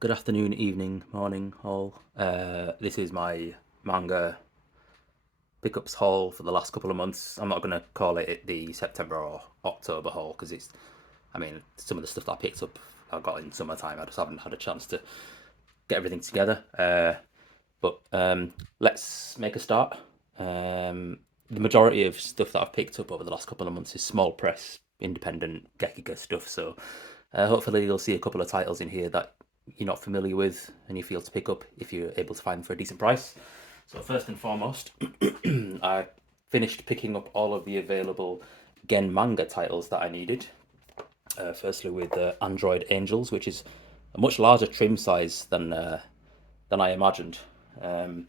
Good afternoon, evening, morning, all. This is my manga pickups haul for the last couple of months. I'm not going to call it the September or October haul because some of the stuff that I picked up I got in summertime. I just haven't had a chance to get everything together. But let's make a start. The majority of stuff that I've picked up over the last couple of months is small press, independent Gekiga stuff. So hopefully you'll see a couple of titles in here that you're not familiar with and you feel to pick up if you're able to find them for a decent price. So first and foremost, I finished picking up all of the available Gen Manga titles that I needed. Firstly with Android Angels, which is a much larger trim size than I imagined. Um,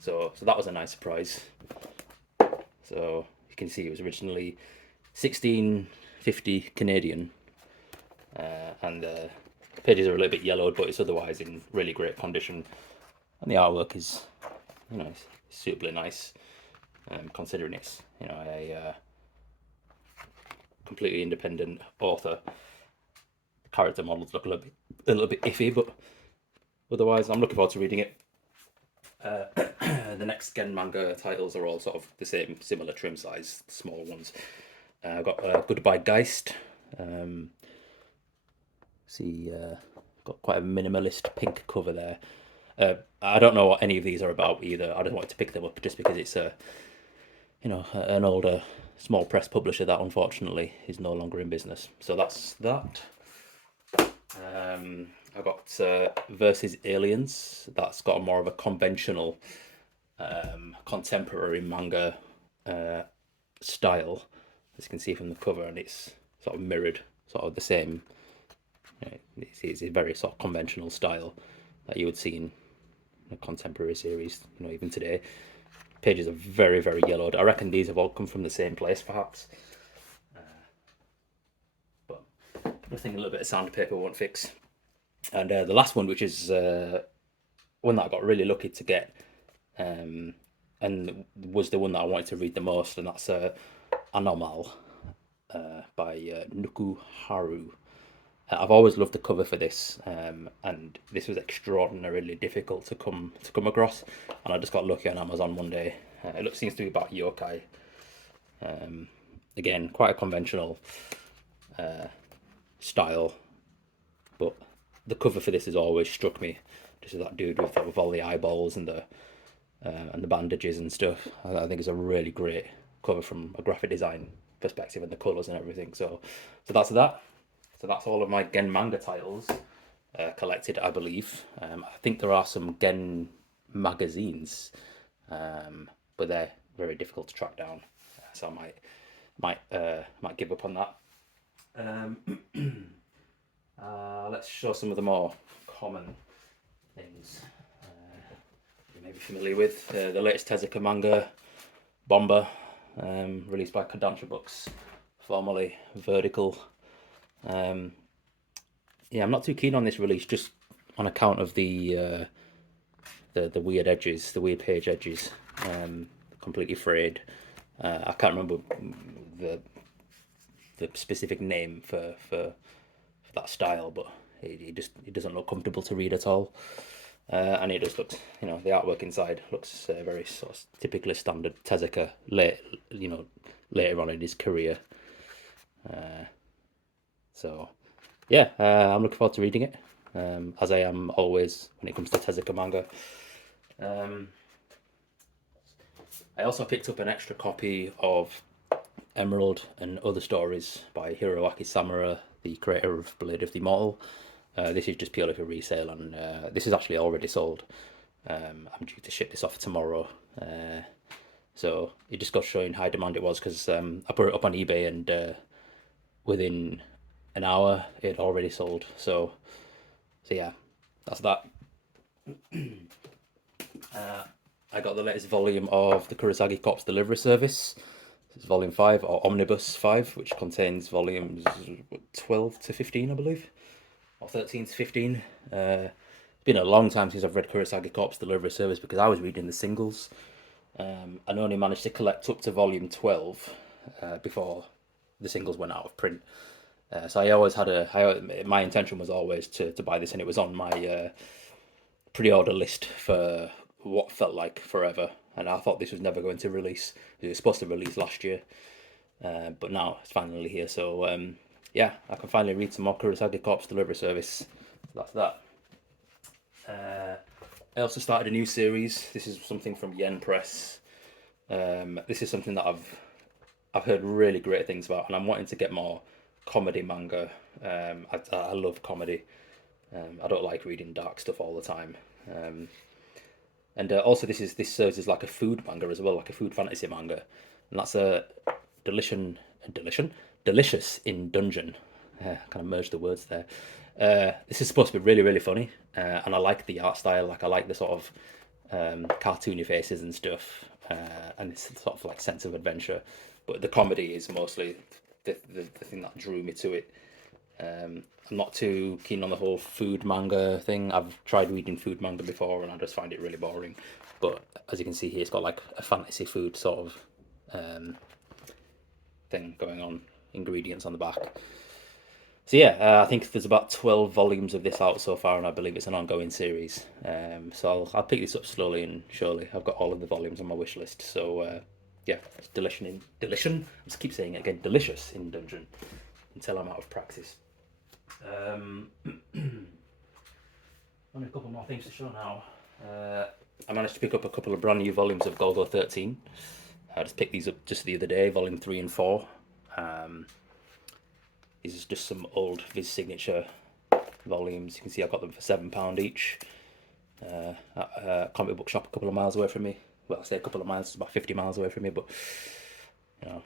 so that was a nice surprise. So you can see it was originally 1650 Canadian, and the pages are a little bit yellowed, but it's otherwise in really great condition, and the artwork is, it's suitably nice, considering it's a completely independent author. The character models look a little bit iffy, but otherwise I'm looking forward to reading it. The next Gen Manga titles are all sort of the same, similar trim size, smaller ones. I've got Goodbye Geist. Um, got quite a minimalist pink cover there. I don't know what any of these are about either. I just wanted to pick them up just because it's an older small press publisher that unfortunately is no longer in business. So that's that. I got Versus Aliens. That's got more of a conventional contemporary manga style, as you can see from the cover, and it's sort of mirrored, sort of the same. It's a very sort of conventional style that you would see in a contemporary series, even today. Pages are very, very yellowed. I reckon these have all come from the same place, perhaps. But nothing a little bit of sandpaper won't fix. And the last one, which is one that I got really lucky to get, and was the one that I wanted to read the most, and that's Anomal by Nuku Haru. I've always loved the cover for this, and this was extraordinarily difficult to come across, and I just got lucky on Amazon one day. It seems to be about yokai. Again, quite a conventional style, but the cover for this has always struck me. Just that dude with all the eyeballs and the bandages and stuff. I think it's a really great cover from a graphic design perspective, and the colours and everything. So that's that. So that's all of my Gen Manga titles collected, I believe. I think there are some Gen magazines, but they're very difficult to track down. So I might give up on that. Let's show some of the more common things you may be familiar with. The latest Tezuka manga, Bomba, released by Kodansha Books, formerly Vertical. I'm not too keen on this release, just on account of the weird edges, the weird page edges, completely frayed. I can't remember the specific name for that style, but it doesn't look comfortable to read at all. And it just looks, the artwork inside looks very sort of typically standard Tezuka later on in his career. So, yeah, I'm looking forward to reading it, as I am always when it comes to Tezuka manga. I also picked up an extra copy of Emerald and Other Stories by Hiroaki Samura, the creator of Blade of the Immortal. This is just purely for resale, and this is actually already sold. I'm due to ship this off tomorrow. So it just got showing how demand it was, because I put it up on eBay, and within an hour it already sold. So yeah, that's that. I got the latest volume of the Kurosaki Corpse Delivery Service. This is volume 5, or Omnibus 5, which contains volumes 12 to 15, I believe, or 13 to 15. It's been a long time since I've read Kurosaki Corpse Delivery Service, because I was reading the singles. And only managed to collect up to volume 12 before the singles went out of print. So I always had my intention was always to buy this, and it was on my pre-order list for what felt like forever. And I thought this was never going to release. It was supposed to release last year, but now it's finally here. So yeah, I can finally read some more Kurosaki Corpse Delivery Service. So that's that. I also started a new series. This is something from Yen Press. This is something that I've heard really great things about, and I'm wanting to get more comedy manga. I love comedy. I don't like reading dark stuff all the time. And also, this serves as like a food manga as well, like a food fantasy manga, and that's a delicious in dungeon. Kind of merge the words there. This is supposed to be really funny, and I like the art style. Like I like the sort of cartoony faces and stuff, and it's sort of like sense of adventure. But the comedy is mostly the thing that drew me to it. I'm not too keen on the whole food manga thing. I've tried reading food manga before, and I just find it really boring. But as you can see here, it's got like a fantasy food sort of thing going on, ingredients on the back. So yeah, I think there's about 12 volumes of this out so far, and I believe it's an ongoing series. So I'll pick this up slowly and surely. I've got all of the volumes on my wish list. So yeah, it's I just keep saying it again, delicious in dungeon until I'm out of practice. Only a couple more things to show now. I managed to pick up a couple of brand new volumes of Gogo 13. I just picked these up just the other day, volume 3 and 4. These are just some old Viz Signature volumes. You can see I got them for £7 each at a comic book shop a couple of miles away from me. Well, I say a couple of miles, it's about 50 miles away from me, but you know.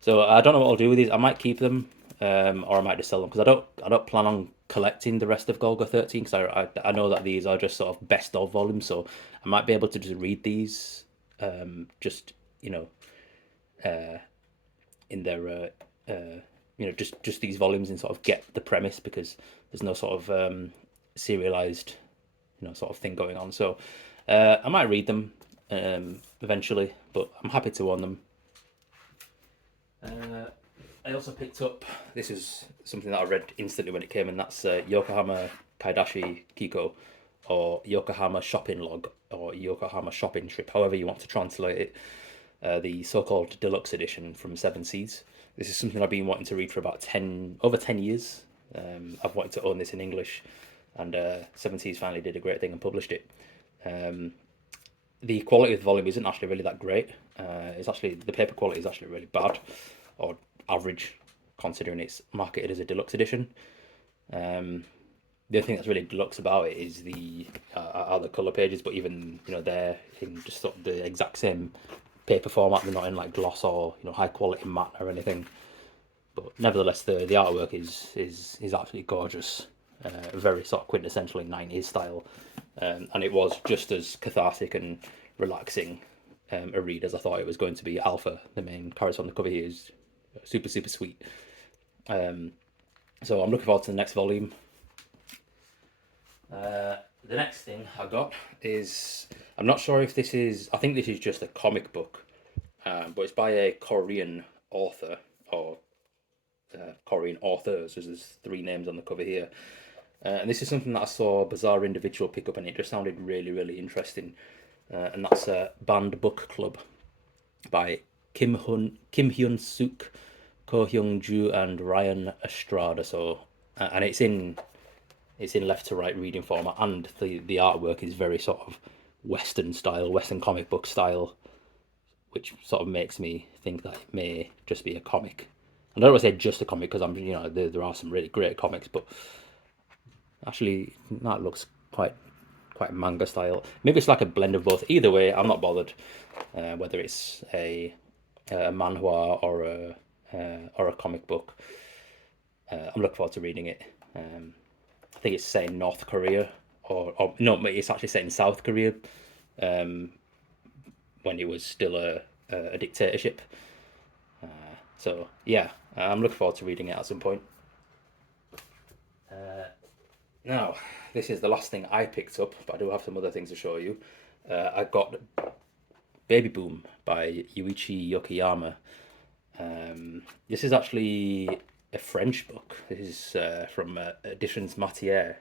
So I don't know what I'll do with these. I might keep them, or I might just sell them, because I don't plan on collecting the rest of Golgo 13, because I know that these are just sort of best of volumes, so I might be able to just read these, just you know, in their you know, just these volumes and sort of get the premise, because there's no sort of serialized, you know, sort of thing going on. So I might read them eventually, but I'm happy to own them. I also picked up, this is something that I read instantly when it came, and that's Yokohama Kaidashi Kiko, or Yokohama Shopping Log, or Yokohama Shopping Trip, however you want to translate it. The so-called deluxe edition from Seven Seas. This is something I've been wanting to read for about over 10 years. I've wanted to own this in English, and Seven Seas finally did a great thing and published it. The quality of the volume isn't actually really that great. It's actually, the paper quality is actually really bad, or average, considering it's marketed as a deluxe edition. The other thing that's really deluxe about it is are the color pages, but even, you know, they're in just sort of the exact same paper format. They're not in like gloss or, you know, high quality matte or anything. But nevertheless, the artwork is absolutely gorgeous. Very sort of quintessentially 90s style, and it was just as cathartic and relaxing a read as I thought it was going to be. Alpha, the main character on the cover here, is super sweet. So I'm looking forward to the next volume. The next thing I got is, I'm not sure if this is, I think this is just a comic book, but it's by a Korean author, or Korean authors, as there's 3 names on the cover here. And this is something that I saw a Bizarre Individual pick up, and it just sounded really interesting. And that's Banned Book Club by Kim Hyun Suk, Ko Hyung Ju, and Ryan Estrada. So, and it's in left to right reading format, and the artwork is very sort of Western style, Western comic book style, which sort of makes me think that it may just be a comic. I don't want to say just a comic, because I'm, you know, there are some really great comics, but actually that looks quite manga style. Maybe it's like a blend of both. Either way, I'm not bothered whether it's a manhwa or a comic book. I'm looking forward to reading it. I think it's set in North Korea, or no, it's actually set in South Korea, when it was still a dictatorship. So yeah, I'm looking forward to reading it at some point. Now, this is the last thing I picked up, but I do have some other things to show you. I got Baby Boom by Yuichi Yokoyama. This is actually a French book. This is from Editions Matière.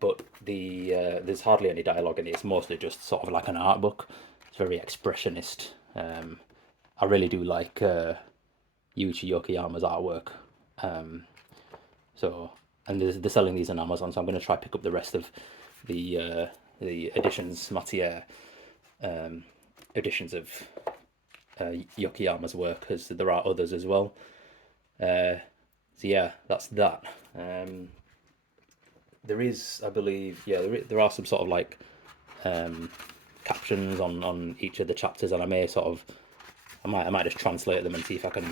But there's hardly any dialogue in it. It's mostly just sort of like an art book. It's very expressionist. I really do like Yuichi Yokoyama's artwork. And they're selling these on Amazon, so I'm going to try pick up the rest of the Editions Matière editions of Yokoyama's work, because there are others as well. So yeah, that's that. There is, I believe, yeah, there are some sort of like captions on each of the chapters, and I may sort of, I might just translate them and see if I can,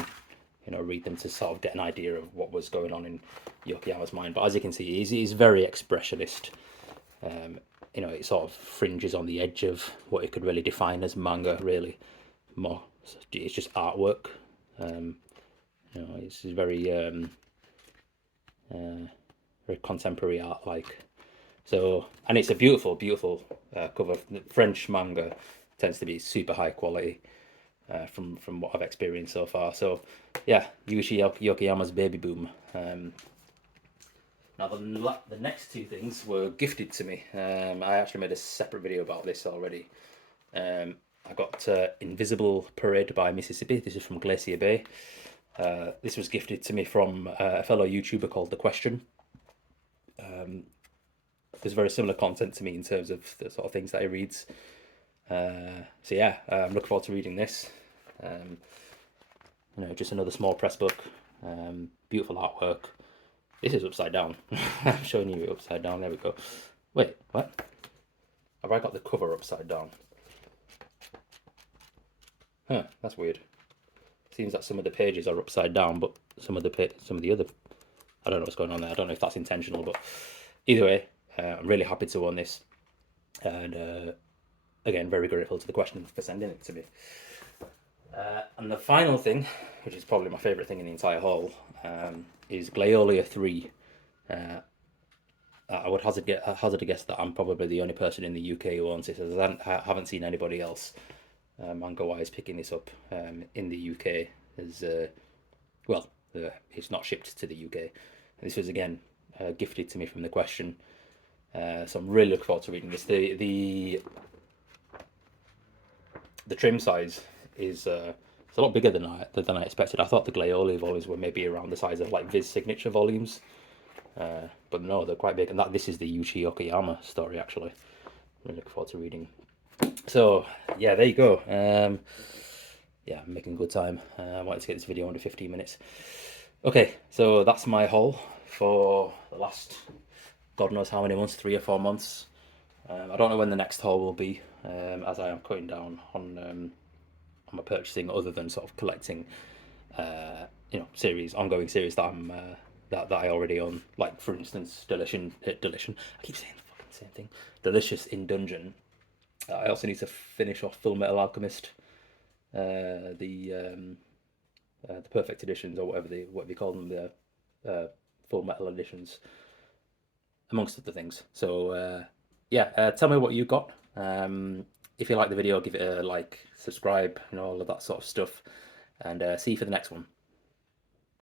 you know, read them to sort of get an idea of what was going on in Yokoyama's mind. But as you can see, he's very expressionist. You know, it sort of fringes on the edge of what it could really define as manga, really. More, it's just artwork. You know, it's very very contemporary art like. So, and it's a beautiful, beautiful cover. French manga tends to be super high quality from what I've experienced so far. So, yeah, Yuichi Yokoyama's Baby Boom. Now, the next two things were gifted to me. I actually made a separate video about this already. I got Invisible Parade by Mississippi. This is from Glacier Bay. This was gifted to me from a fellow YouTuber called The Question. There's very similar content to me in terms of the sort of things that he reads. So yeah, I'm looking forward to reading this. You know, just another small press book. Beautiful artwork. This is upside down. I'm showing you it upside down. There we go. Wait, what? Have I got the cover upside down? Huh, that's weird. Seems that some of the pages are upside down, but some of the other, I don't know what's going on there. I don't know if that's intentional, but either way, I'm really happy to own this, and again, very grateful to The Question for sending it to me. And the final thing, which is probably my favourite thing in the entire haul, is Glyolia 3. I would hazard a guess that I'm probably the only person in the UK who owns this, as I haven't seen anybody else manga-wise picking this up in the UK. As well, it's not shipped to the UK. This was again gifted to me from The Question, so I'm really looking forward to reading this. The trim size is it's a lot bigger than I expected. I thought the Glyolia volumes were maybe around the size of like Viz signature volumes, but no, they're quite big. And this is the Yuichi Yokoyama story actually. I'm really looking forward to reading. So yeah, there you go. Yeah, I'm making good time. I wanted to get this video under 15 minutes. Okay, so that's my haul for the last God knows how many months, 3 or 4 months. I don't know when the next haul will be, as I am cutting down on my purchasing, other than sort of collecting, you know, ongoing series that I'm that I already own. Like for instance, Delicious. I keep saying the fucking same thing. Delicious in Dungeon. I also need to finish off Full Metal Alchemist, the perfect editions, or whatever you call them, the Full Metal editions, amongst other things. So yeah, tell me what you got. If you like the video, give it a like, subscribe, you know, all of that sort of stuff, and see you for the next one.